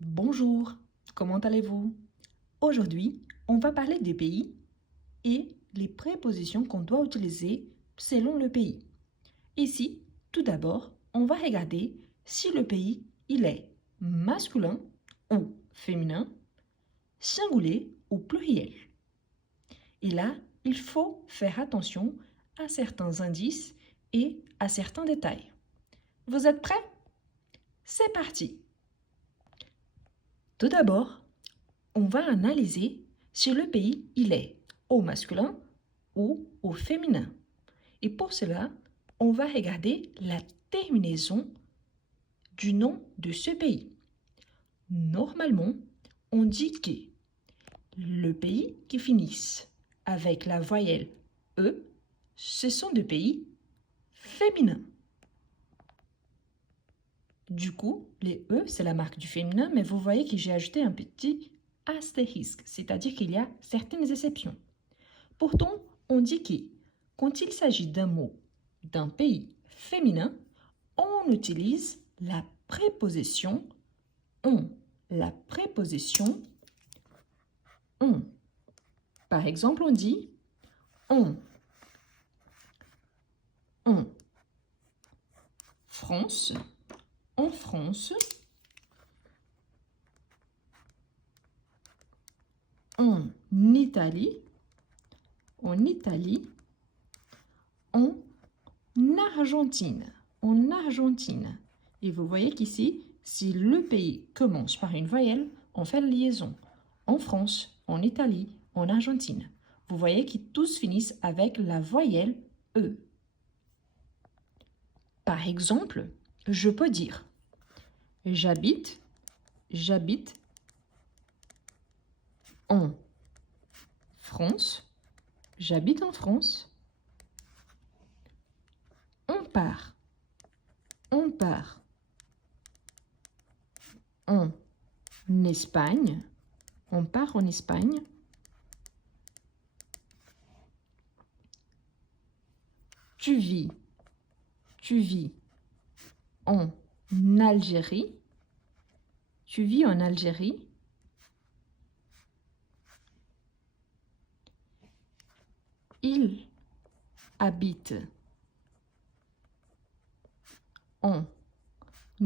Bonjour, comment allez-vous? Aujourd'hui, on va parler des pays et les prépositions qu'on doit utiliser selon le pays. Ici, tout d'abord, on va regarder si le pays il est masculin ou féminin, singulier ou pluriel. Et là, il faut faire attention à certains indices et à certains détails. Vous êtes prêts? C'est parti! Tout d'abord, on va analyser si le pays il est au masculin ou au féminin. Et pour cela, on va regarder la terminaison du nom de ce pays. Normalement, on dit que le pays qui finissent avec la voyelle E, ce sont des pays féminins. Du coup, les E, c'est la marque du féminin, mais vous voyez que j'ai ajouté un petit astérisque, c'est-à-dire qu'il y a certaines exceptions. Pourtant, on dit que quand il s'agit d'un mot d'un pays féminin, on utilise la préposition on. La préposition on. Par exemple, on dit on. France, en France. En Italie, en Italie, en Argentine, en Argentine. Et vous voyez qu'ici, si le pays commence par une voyelle, on fait la liaison. En France, en Italie, en Argentine. Vous voyez qu'ils tous finissent avec la voyelle E. Par exemple, je peux dire j'habite en France, j'habite en France. On part en Espagne, on part en Espagne. Tu vis en Algérie, tu vis en Algérie. Il habite en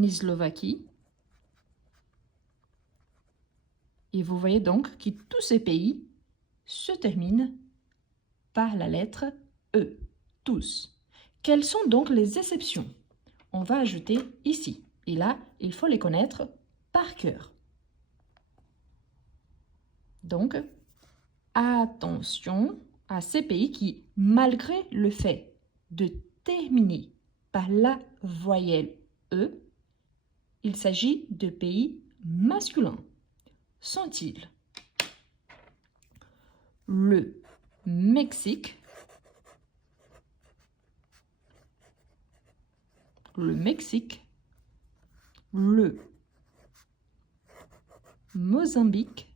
Slovaquie. Et vous voyez donc que tous ces pays se terminent par la lettre E, tous. Quelles sont donc les exceptions? On va ajouter ici. Et là, il faut les connaître par cœur. Donc, attention à ces pays qui, malgré le fait de terminer par la voyelle E, il s'agit de pays masculins. Sont-ils le Mexique, le Mozambique,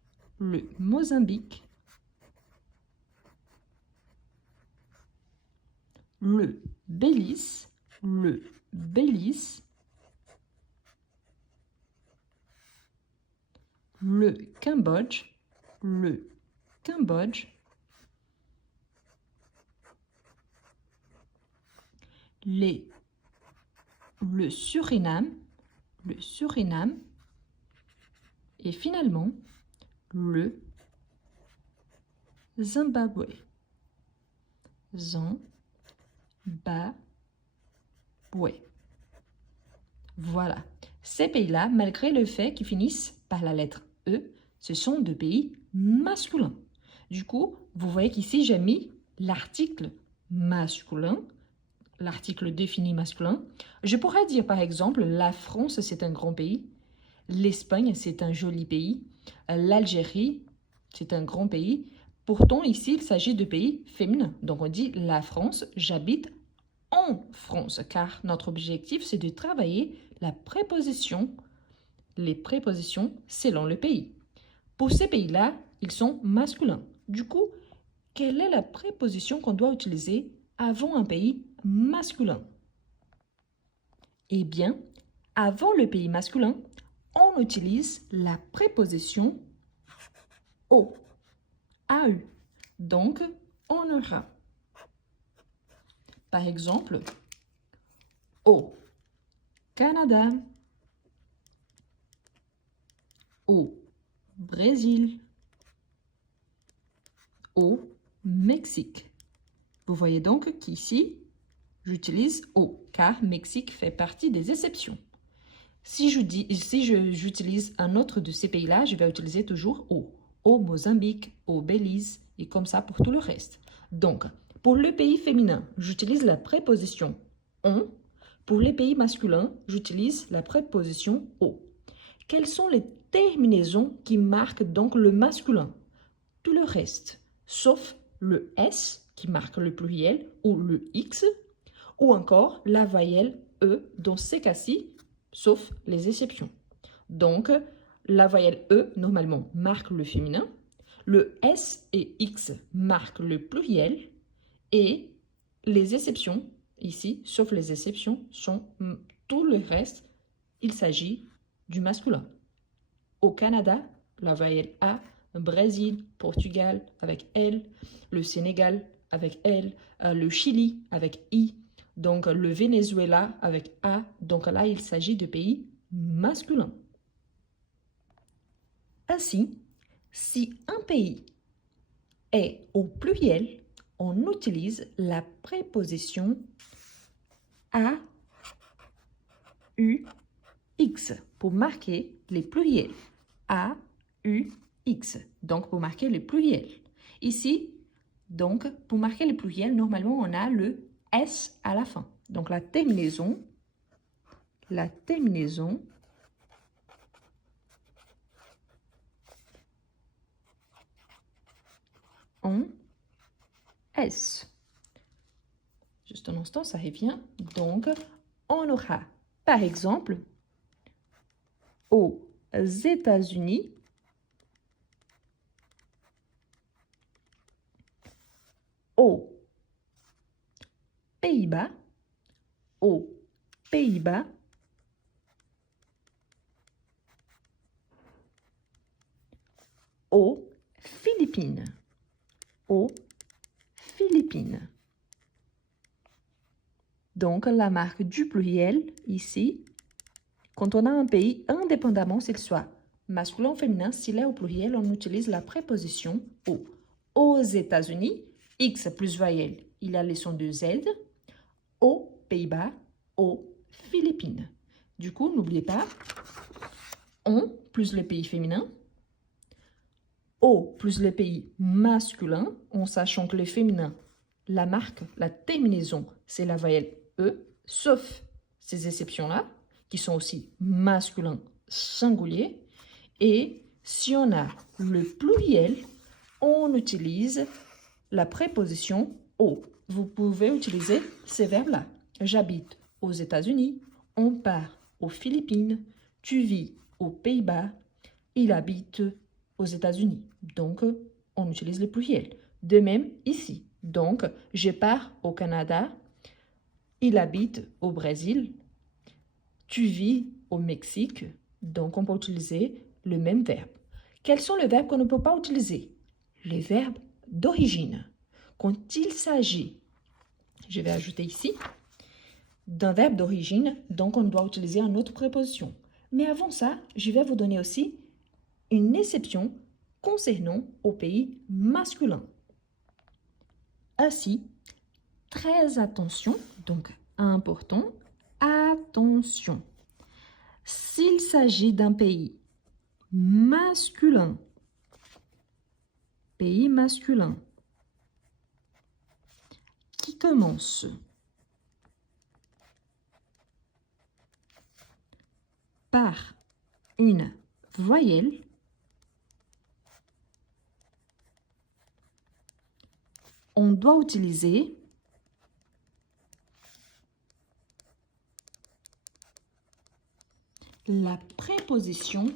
le Belize, le Cambodge, le le Suriname, et finalement le Zimbabwe. Voilà. Ces pays-là, malgré le fait qu'ils finissent par la lettre E, ce sont des pays masculins. Du coup, vous voyez qu'ici, j'ai mis l'article masculin, l'article défini masculin. Je pourrais dire, par exemple, la France, c'est un grand pays. L'Espagne, c'est un joli pays. L'Algérie, c'est un grand pays. Pourtant, ici, il s'agit de pays féminins. Donc, on dit la France, j'habite en France, car notre objectif, c'est de travailler les prépositions selon le pays. Pour ces pays-là, ils sont masculins. Du coup, quelle est la préposition qu'on doit utiliser avant un pays masculin? Eh bien, avant le pays masculin, on utilise la préposition au, AU. Donc, on aura, par exemple, au Canada, au Brésil, au Mexique. Vous voyez donc qu'ici, j'utilise au, car Mexique fait partie des exceptions. Si j'utilise un autre de ces pays-là, je vais utiliser toujours au Mozambique, au Belize, et comme ça pour tout le reste. Donc, pour le pays féminin, j'utilise la préposition on. Pour les pays masculins, j'utilise la préposition au. Quelles sont les terminaisons qui marquent donc le masculin? Tout le reste, sauf le S qui marque le pluriel ou le X, ou encore la voyelle E dans ces cas-ci, sauf les exceptions. Donc, la voyelle E, normalement, marque le féminin, le S et X marquent le pluriel, et les exceptions, ici, sauf les exceptions, sont tout le reste, il s'agit du masculin. Au Canada, la voyelle A, Brésil, Portugal avec L, le Sénégal avec L, le Chili avec I, donc le Venezuela avec A. Donc là, il s'agit de pays masculins. Ainsi, si un pays est au pluriel, on utilise la préposition A, U, X pour marquer les pluriels. A, U, X. Donc, pour marquer les pluriels. Ici, donc, pour marquer les pluriels, normalement, on a le S à la fin. Donc, la terminaison, en S. Juste un instant, ça revient. Donc, on aura, par exemple, aux États-Unis, aux Pays-Bas, aux Pays-Bas, aux Philippines, aux Philippines. Donc, la marque du pluriel, ici, quand on a un pays, indépendamment s'il soit masculin ou féminin, s'il est au pluriel, on utilise la préposition au. Aux États-Unis, X plus voyelle, il y a les sons de Z. Aux Pays-Bas, aux Philippines. Du coup, n'oubliez pas, on plus le pays féminin, au plus le pays masculin, en sachant que le féminin, la marque, la terminaison, c'est la voyelle E, sauf ces exceptions-là, qui sont aussi masculins singuliers. Et si on a le pluriel, on utilise la préposition au. Vous pouvez utiliser ces verbes-là. J'habite aux États-Unis, on part aux Philippines, tu vis aux Pays-Bas, il habite aux États-Unis. Donc, on utilise le pluriel. De même, ici. Donc, je pars au Canada, il habite au Brésil, tu vis au Mexique. Donc, on peut utiliser le même verbe. Quels sont les verbes qu'on ne peut pas utiliser? Les verbes d'origine. Quand il s'agit, je vais ajouter ici, d'un verbe d'origine, donc on doit utiliser une autre préposition. Mais avant ça, je vais vous donner aussi une exception concernant au pays masculin. Ainsi, très attention, donc important, attention. S'il s'agit d'un pays masculin, qui commence par une voyelle, on doit utiliser la préposition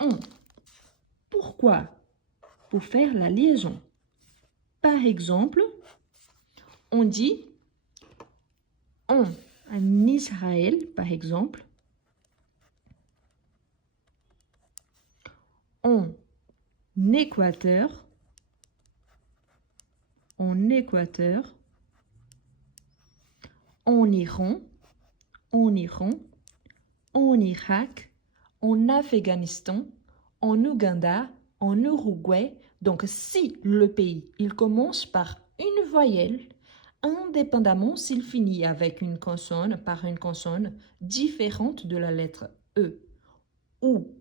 on. Pourquoi? Pour faire la liaison. Par exemple, on dit en Israël, par exemple, Équateur, en Équateur, en Iran, en Iran, en Irak, en Afghanistan, en Ouganda, en Uruguay. Donc, si le pays, il commence par une voyelle, indépendamment s'il finit avec une consonne, par une consonne différente de la lettre E, ou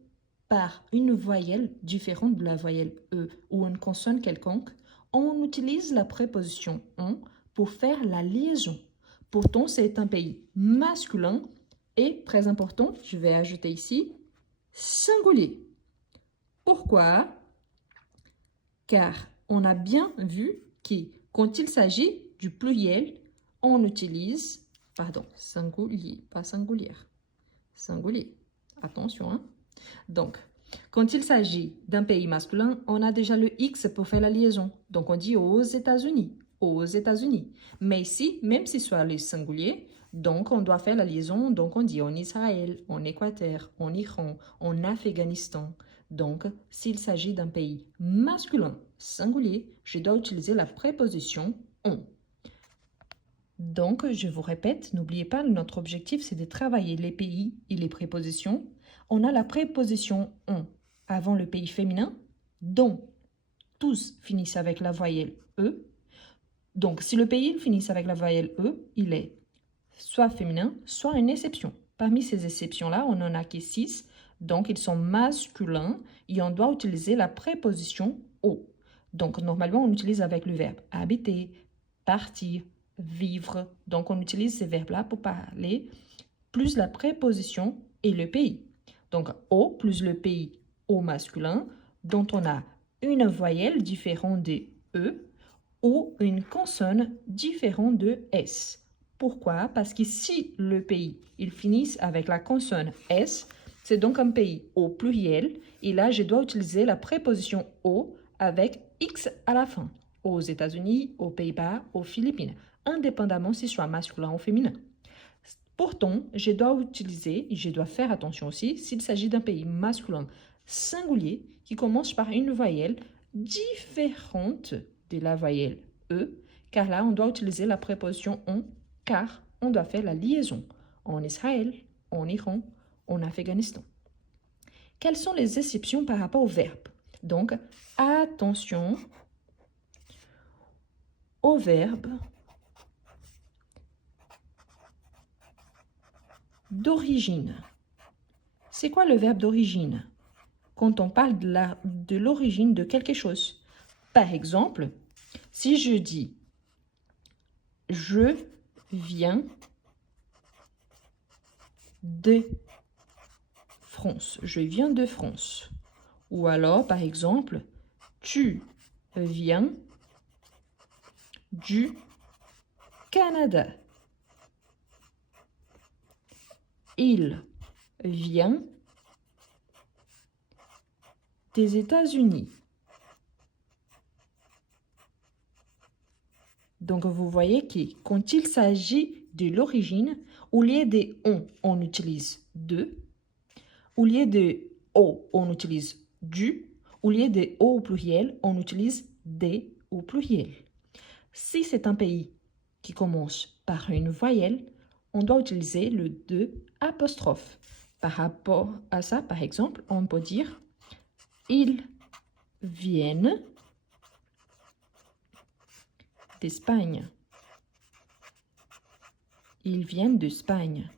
par une voyelle différente de la voyelle E, ou une consonne quelconque, on utilise la préposition « on » pour faire la liaison. Pourtant, c'est un pays masculin et, très important, je vais ajouter ici, singulier. Pourquoi? Car on a bien vu que quand il s'agit du pluriel, on utilise, pardon, singulier, pas singulière, singulier. Attention, hein? Donc, quand il s'agit d'un pays masculin, on a déjà le X pour faire la liaison. Donc, on dit aux États-Unis, aux États-Unis. Mais ici, même si soit le singulier, donc on doit faire la liaison, donc on dit en Israël, en Équateur, en Iran, en Afghanistan. Donc, s'il s'agit d'un pays masculin, singulier, je dois utiliser la préposition « on ». Donc, je vous répète, n'oubliez pas, notre objectif, c'est de travailler les pays et les prépositions. On a la préposition « on » avant le pays féminin, dont tous finissent avec la voyelle « e ». Donc, si le pays finit avec la voyelle « e », il est soit féminin, soit une exception. Parmi ces exceptions-là, on n'en a que 6, donc ils sont masculins et on doit utiliser la préposition « au ». Donc, normalement, on utilise avec le verbe « habiter »,« partir », vivre. Donc, on utilise ces verbes-là pour parler plus la préposition et le pays. Donc, au plus le pays au masculin, dont on a une voyelle différente de E ou une consonne différente de S. Pourquoi? Parce que si le pays, il finit avec la consonne S, c'est donc un pays au pluriel. Et là, je dois utiliser la préposition au avec X à la fin. Aux États-Unis, aux Pays-Bas, aux Philippines, indépendamment si soit masculin ou féminin. Pourtant, je dois utiliser, et je dois faire attention aussi, s'il s'agit d'un pays masculin singulier qui commence par une voyelle différente de la voyelle E, car là, on doit utiliser la préposition « on », car on doit faire la liaison en Israël, en Iran, en Afghanistan. Quelles sont les exceptions par rapport au verbe? Donc, attention au verbe d'origine. C'est quoi le verbe d'origine? Quand on parle de l'origine de quelque chose. Par exemple, si je dis « je viens de France », je viens de France. Ou alors, par exemple, tu viens du Canada. Il vient des États-Unis. Donc, vous voyez que quand il s'agit de l'origine, au lieu de on utilise de. Au lieu de au, on utilise du. Au lieu de au pluriel, on utilise des au pluriel. Si c'est un pays qui commence par une voyelle, on doit utiliser le de apostrophe. Par rapport à ça, par exemple, on peut dire « Ils viennent d'Espagne ». Ils viennent d'Espagne.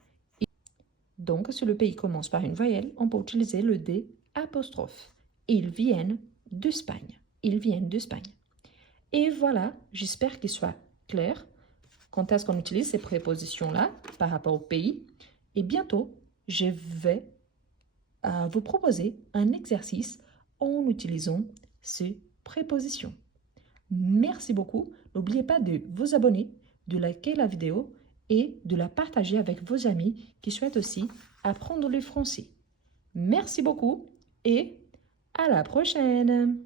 Donc, si le pays commence par une voyelle, on peut utiliser le D apostrophe. Ils viennent d'Espagne. Ils viennent d'Espagne. Et voilà, j'espère qu'il soit clair quand est-ce qu'on utilise ces prépositions-là par rapport au pays. Et bientôt, je vais vous proposer un exercice en utilisant ces prépositions. Merci beaucoup. N'oubliez pas de vous abonner, de liker la vidéo et de la partager avec vos amis qui souhaitent aussi apprendre le français. Merci beaucoup et à la prochaine!